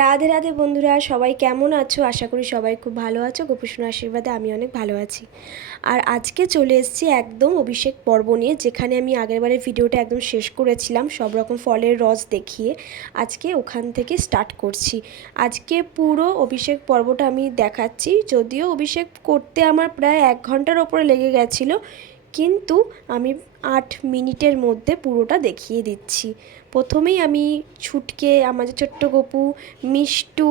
রাধে রাধে বন্ধুরা, সবাই কেমন আছো? আশা করি সবাই খুব ভালো আছো। গোপীষণ আশীর্বাদে আমি অনেক ভালো আছি। আর আজকে চলে এসেছি একদম অভিষেক পর্ব নিয়ে, যেখানে আমি আগেরবারের ভিডিওটা একদম শেষ করেছিলাম, সব রকম ফলের রস দেখিয়ে আজকে ওখান থেকে স্টার্ট করছি। আজকে পুরো অভিষেক পর্বটা আমি দেখাচ্ছি। যদিও অভিষেক করতে আমার প্রায় এক ঘণ্টার ওপরে লেগে গেছিল, কিন্তু আমি আট মিনিটের মধ্যে পুরোটা দেখিয়ে দিচ্ছি। প্রথমেই আমি ছুটকে আমাদের ছোট্ট গপু মিষ্টু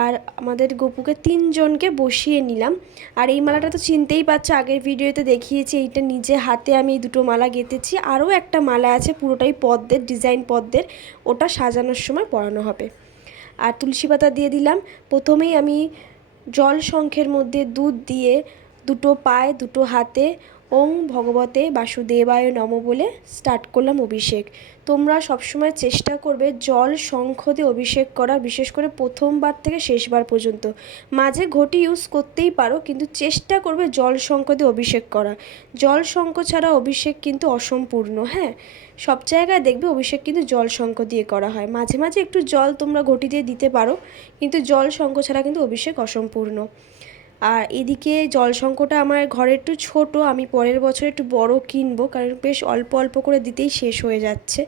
আর আমাদের গপুকে তিনজনকে বসিয়ে নিলাম। আর এই মালাটা তো চিনতেই পারছ, আগের ভিডিওতে দেখিয়েছি, এইটা নিজে হাতে আমি এই দুটো মালা গেঁথেছি। আরও একটা মালা আছে, পুরোটাই পদ্মের, ডিজাইন পদ্মের, ওটা সাজানোর সময় পরানো হবে। আর তুলসী পাতা দিয়ে দিলাম। প্রথমেই আমি জল শঙ্খের মধ্যে দুধ দিয়ে দুটো পায়ে, দুটো হাতে ওং ভগবতে বাসুদেবায় নম বলে স্টার্ট করলাম অভিষেক। তোমরা সবসময় চেষ্টা করবে জল শঙ্খ অভিষেক করা, বিশেষ করে প্রথমবার থেকে শেষবার পর্যন্ত। মাঝে ঘটি ইউজ করতেই পারো, কিন্তু চেষ্টা করবে জল শঙ্খ অভিষেক করা। জল শঙ্খ ছাড়া অভিষেক কিন্তু অসম্পূর্ণ হ্যাঁ? সব জায়গায় দেখবে অভিষেক কিন্তু জল শঙ্খ দিয়ে করা হয়। মাঝে মাঝে একটু জল তোমরা ঘটি দিয়ে দিতে পারো, কিন্তু জল শঙ্খ ছাড়া কিন্তু অভিষেক অসম্পূর্ণ। আর এদিকে জল সংকটটা আমার ঘরে একটু ছোট, আমি পরের বছর একটু বড় কিনবো, কারণ বেশ অল্প অল্প করে দিতেই শেষ হয়ে যাচ্ছে।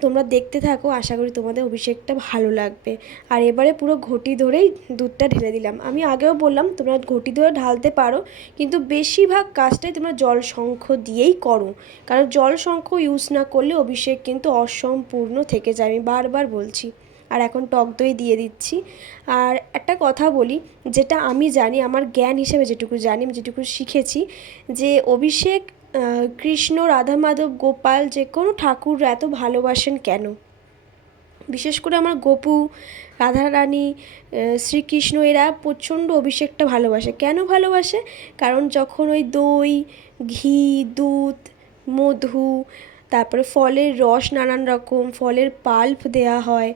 তোমরা দেখতে থাকো, আশা করি তোমাদের অভিষেকটা ভালো লাগবে। আর এবারে পুরো ঘটি ধরেই দুধটা ঢেলে দিলাম। আমি আগেও বললাম, তোমরা ঘটি ধরে ঢালতে পারো, কিন্তু বেশিরভাগ কাজটাই তোমরা জল শঙ্খ দিয়েই করো। কারণ জল শঙ্খ ইউজ না করলে অভিষেক কিন্তু অসম্পূর্ণ থেকে যায়, আমি বারবার বলছি। আর এখন টক দই দিয়ে দিচ্ছি। আর একটা কথা বলি, যেটা আমি জানি, আমার জ্ঞান হিসেবে যেটুকু জানি, আমি যেটুকু শিখেছি, যে অভিষেক কৃষ্ণ রাধা মাধব গোপাল যে কোনো ঠাকুর এত ভালোবাসেন কেন? বিশেষ করে আমার গোপু, রাধারানী শ্রীকৃষ্ণ, এরা প্রচণ্ড অভিষেকটা ভালোবাসে। কেন ভালোবাসে? কারণ যখন ওই দই, ঘি, দুধ, মধু, তারপরে ফলের রস নানান রকম, ফলের পাল্প দেওয়া হয়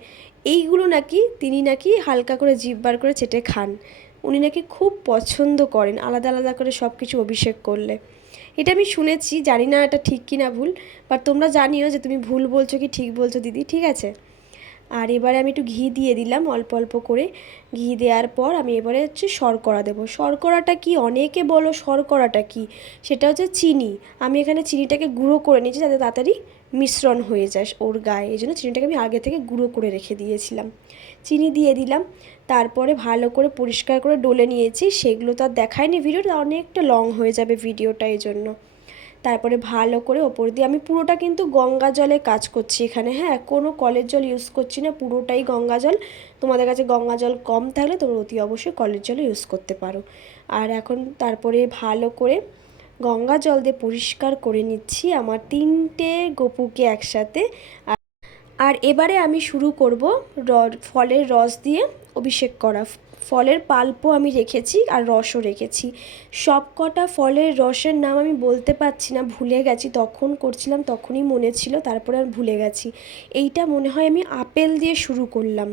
এইগুলো নাকি তিনি নাকি হালকা করে জিভ বার করে চেটে খান। উনি নাকি খুব পছন্দ করেন, আলাদা আলাদা করে সব কিছু অভিষেক করলে। এটা আমি শুনেছি, জানি না এটা ঠিক কি না ভুল বাট তোমরা জানিও যে তুমি ভুল বলছো কি ঠিক বলছো দিদি, ঠিক আছে? আর এবারে আমি একটু ঘি দিয়ে দিলাম অল্প অল্প করে। ঘি দেওয়ার পর আমি এবারে হচ্ছে শর্করা দেবো। শর্করাটা কি? অনেকে বলো শর্করাটা কি? সেটা হচ্ছে চিনি। আমি এখানে চিনিটাকে গুঁড়ো করে নিয়েছি যাতে তাড়াতাড়ি মিশ্রণ হয়ে যায় ওর গায়ে। এই জন্য চিনিটাকে আমি আগে থেকে গুঁড়ো করে রেখে দিয়েছিলাম। চিনি দিয়ে দিলাম। তারপরে ভালো করে পরিষ্কার করে ডলে নিয়েছি। সেগুলো তো আর দেখায়নি ভিডিওটা, অনেকটা লং হয়ে যাবে ভিডিওটা এই জন্য। তারপরে ভালো করে ওপর দিয়ে আমি পুরোটা কিন্তু গঙ্গা জলে কাজ করছি এখানে হ্যাঁ? কোনো কলের জল ইউজ করছি না, পুরোটাই গঙ্গা জল। তোমাদের কাছে গঙ্গা জল কম থাকলে তোমরা অতি অবশ্যই কলের জল ইউজ করতে পারো। আর এখন তারপরে ভালো করে গঙ্গা জল দিয়ে পরিষ্কার করে নিচ্ছি আমার তিনটে গপুকে একসাথে। আর এবারে আমি শুরু করব র ফলের রস দিয়ে অভিষেক করা। ফলের পাল্পও আমি রেখেছি আর রসও রেখেছি। সব কটা ফলের রসের নাম আমি বলতে পারছি না, ভুলে গেছি। তখন করছিলাম, তখনই মনে ছিল, তারপরে আর ভুলে গেছি। এইটা মনে হয় আমি আপেল দিয়ে শুরু করলাম।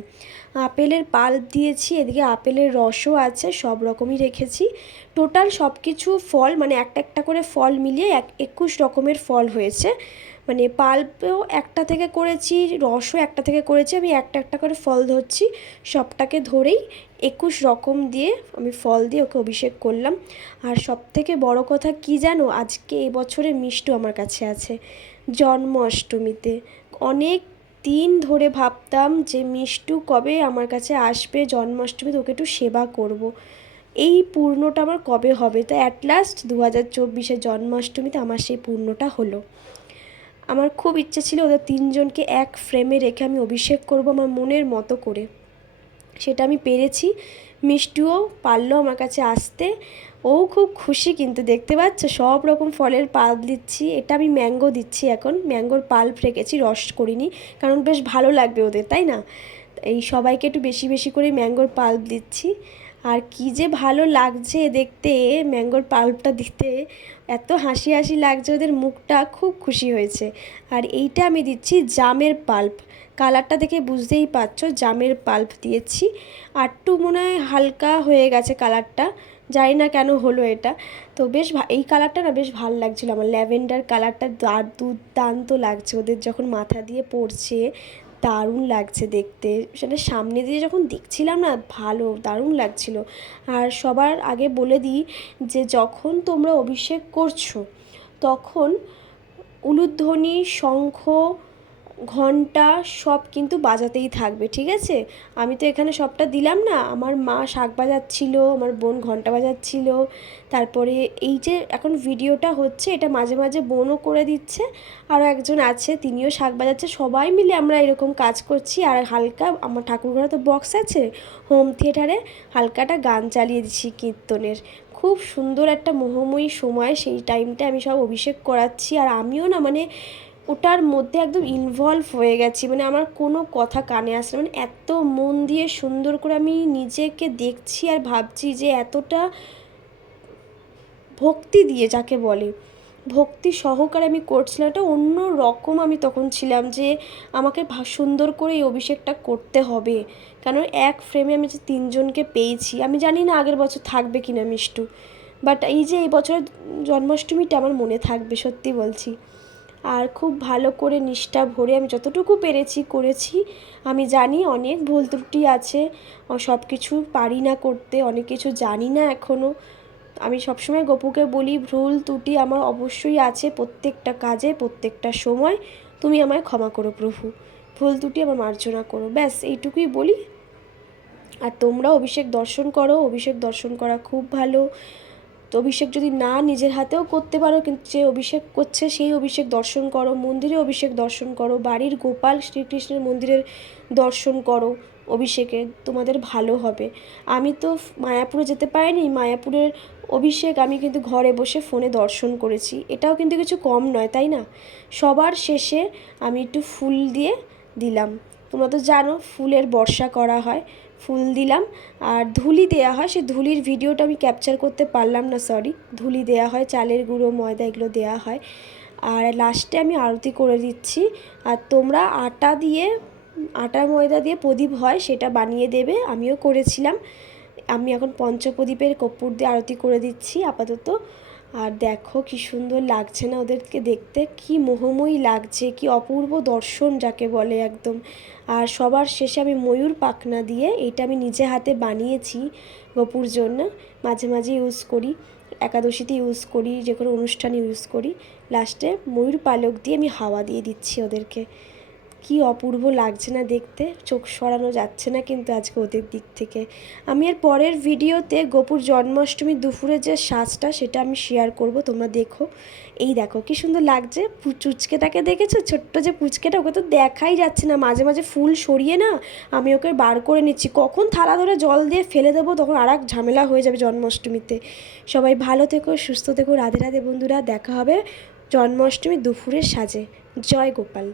আপেলের পাল্প দিয়েছি, এদিকে আপেলের রসও আছে, সব রকমই রেখেছি। টোটাল সব কিছু ফল মানে একটা একটা করে ফল মিলিয়ে এক একুশ রকমের ফল হয়েছে। মানে পাল্পেও একটা থেকে করেছি, রসও একটা থেকে করেছি, আমি একটা একটা করে ফল ধরছি, সবটাকে ধরেই একুশ রকম দিয়ে আমি ফল দিয়ে ওকে অভিষেক করলাম। আর সব থেকে বড় কথা কি জানো? আজকে এবছরে মিষ্টু আমার কাছে আছে জন্ম অষ্টমীতে অনেক দিন ধরে ভাবতাম যে মিষ্টু কবে আমার কাছে আসবে, জন্মাষ্টমীতে ওকে একটু সেবা করব। এই পূর্ণটা আমার কবে হবে? তো অ্যাট লাস্ট দু হাজার চব্বিশে জন্মাষ্টমীতে আমার সেই পূর্ণটা হলো। আমার খুব ইচ্ছে ছিল ওদের তিনজনকে এক ফ্রেমে রেখে আমি অভিষেক করব আমার মনের মতো করে। সেটা আমি পেরেছি। মিষ্টিও পারল আমার কাছে আসতে। ও খুব খুশি কিন্তু, দেখতে পাচ্ছ? সব রকম ফলের পাল দিচ্ছি। এটা আমি ম্যাঙ্গো দিচ্ছি এখন। ম্যাঙ্গোর পাল রেখেছি রস করিনি। কারণ বেশ ভালো লাগবে ওদের, তাই না? এই সবাইকে একটু বেশি বেশি করে ম্যাঙ্গোর পাল্প দিচ্ছি। আর কি যে ভালো লাগছে দেখতে, ম্যাঙ্গোর পাল্পটা দিতে। এত হাসি হাসি লাগছে ওদের মুখটা, খুব খুশি হয়েছে। আর এইটা আমি দিচ্ছি জামের পাল্প। কালারটা দেখে বুঝতেই পারছ, জামের পাল্প দিয়েছি। আরটু মনে হয় হালকা হয়ে গেছে কালারটা, জানি না কেন হলো এটা। তো বেশ এই কালারটা না বেশ ভালো লাগছিল আমার। ল্যাভেন্ডার কালারটা দুর্দান্ত লাগছে ওদের যখন মাথা দিয়ে পড়ছে। দারুণ লাগছে দেখতে। সেটা সামনে দিয়ে যখন দেখছিলাম না, ভালো, দারুণ লাগছিল। আর সবার আগে বলে দিই যে, যখন তোমরা অভিষেক করছ, তখন উলুধ্বনি, শঙ্খ ঘণ্টা সব কিন্তু বাজাতেই থাকবে, ঠিক আছে? আমি তো এখানে সবটা দিলাম না। আমার মা শাক বাজাচ্ছিল, আমার বোন ঘণ্টা বাজাচ্ছিল। তারপরে এই যে এখন ভিডিওটা হচ্ছে, এটা মাঝে মাঝে বোনও করে দিচ্ছে, আরও একজন আছে, তিনিও শাক বাজাচ্ছে। সবাই মিলে আমরা এরকম কাজ করছি, আর হালকা আমার ঠাকুরঘরে তো বক্স আছে, হোম থিয়েটারে হালকাটা গান চালিয়ে দিচ্ছি কীর্তনের। খুব সুন্দর একটা মোহময়ী সময়, সেই টাইমটা আমি সব অভিষেক করাচ্ছি, আর আমিও না মানে ওটার মধ্যে একদম ইনভলভ হয়ে গেছি। মানে আমার কোনো কথা কানে আসে না। মানে এত মন দিয়ে সুন্দর করে আমি নিজেকে দেখছি আর ভাবছি যে এতটা ভক্তি দিয়ে যাকে বলে, ভক্তি সহকারে আমি করছিলাম। একটা অন্য রকম আমি তখন ছিলাম যে আমাকে সুন্দর করে এই অভিষেকটা করতে হবে। কারণ এক ফ্রেমে আমি যে তিনজনকে পেয়েছি, আমি জানি না আগের বছর থাকবে কিনা মিষ্টু। বাট এই যে এই বছরের জন্মাষ্টমীটা আমার মনে থাকবে, সত্যি বলছি। আর খুব ভালো করে নিষ্ঠা ভরে আমি যতটুকু পেরেছি করেছি, আমি জানি অনেক ভুল ত্রুটি আছে সব কিছু পারি না করতে, অনেক কিছু জানি না এখনও আমি সবসময় গপুকে বলি, ভুল ত্রুটি আমার অবশ্যই আছে প্রত্যেকটা কাজে, প্রত্যেকটা সময়। তুমি আমায় ক্ষমা করো প্রভু। ভুল ত্রুটি আমার মার্জনা করো। ব্যাস, এইটুকুই বলি। আর তোমরা অভিষেক দর্শন করো। অভিষেক দর্শন করা খুব ভালো। তো অভিষেক যদি না নিজের হাতেও করতে পারো, কিন্তু যে অভিষেক করছে সেই অভিষেক দর্শন করো, মন্দিরে অভিষেক দর্শন করো, বাড়ির গোপাল শ্রীকৃষ্ণের মন্দিরের দর্শন করো অভিষেকে, তোমাদের ভালো হবে। আমি তো মায়াপুরে যেতে পারিনি, মায়াপুরের অভিষেক আমি কিন্তু ঘরে বসে ফোনে দর্শন করেছি। এটাও কিন্তু কিছু কম নয়, তাই না? সবার শেষে আমি একটু ফুল দিয়ে দিলাম। তোমরা তো জানো, ফুলের বর্ষা করা হয়। ফুল দিলাম। আর ধুলি দেয়া হয় সেই ধুলির ভিডিওটা আমি ক্যাপচার করতে পারলাম না সরি ধুলি দেয়া হয়, চালের গুঁড়ো, ময়দা এগুলো দেয়া হয়। আর লাস্টে আমি আরতি করে দিচ্ছি। আর তোমরা আটা দিয়ে আটা ময়দা দিয়ে প্রদীপ হয়, সেটা বানিয়ে দেবে। আমিও করেছিলাম। আমি এখন পঞ্চপ্রদীপের কর্পূর দিয়ে আরতি করে দিচ্ছি, আপাতত। আর দেখো কি সুন্দর লাগছে না ওদেরকে দেখতে, কি মোহময়ী লাগছে, কি অপূর্ব দর্শন যাকে বলে একদম। আর সবার শেষে আমি ময়ূর পাখনা দিয়ে এটা আমি নিজে হাতে বানিয়েছি গপুর জন্য, মাঝে মাঝে ইউজ করি, একাদশীতে ইউজ করি, যে কোনো অনুষ্ঠানে ইউজ করি। লাস্টে ময়ূর পালক দিয়ে আমি হাওয়া দিয়ে দিচ্ছি ওদেরকে। কি অপূর্ব লাগছে না দেখতে, চোখ সরানো যাচ্ছে না কিন্তু আজকে ওদের দিক থেকে। আমি এর পরের ভিডিওতে গোপুর জন্মাষ্টমীর দুপুরে যে সাজটা সেটা আমি শেয়ার করব, তোমরা দেখো। এই দেখো, কি সুন্দর লাগছে। চুচকেটাকে দেখেছ? ছোট্ট যে পুচকেটা, ওকে তো দেখাই যাচ্ছে না। মাঝে মাঝে ফুল সরিয়ে না, আমি ওকে বার করে নিচ্ছি। কখন থালা ধরে জল দিয়ে ফেলে দেবো, তখন আর এক ঝামেলা হয়ে যাবে জন্মাষ্টমীতে। সবাই ভালো থেকো, সুস্থ থেকো। রাধে রাধে বন্ধুরা, দেখা হবে জন্মাষ্টমী দুপুরের সাজে। জয় গোপাল।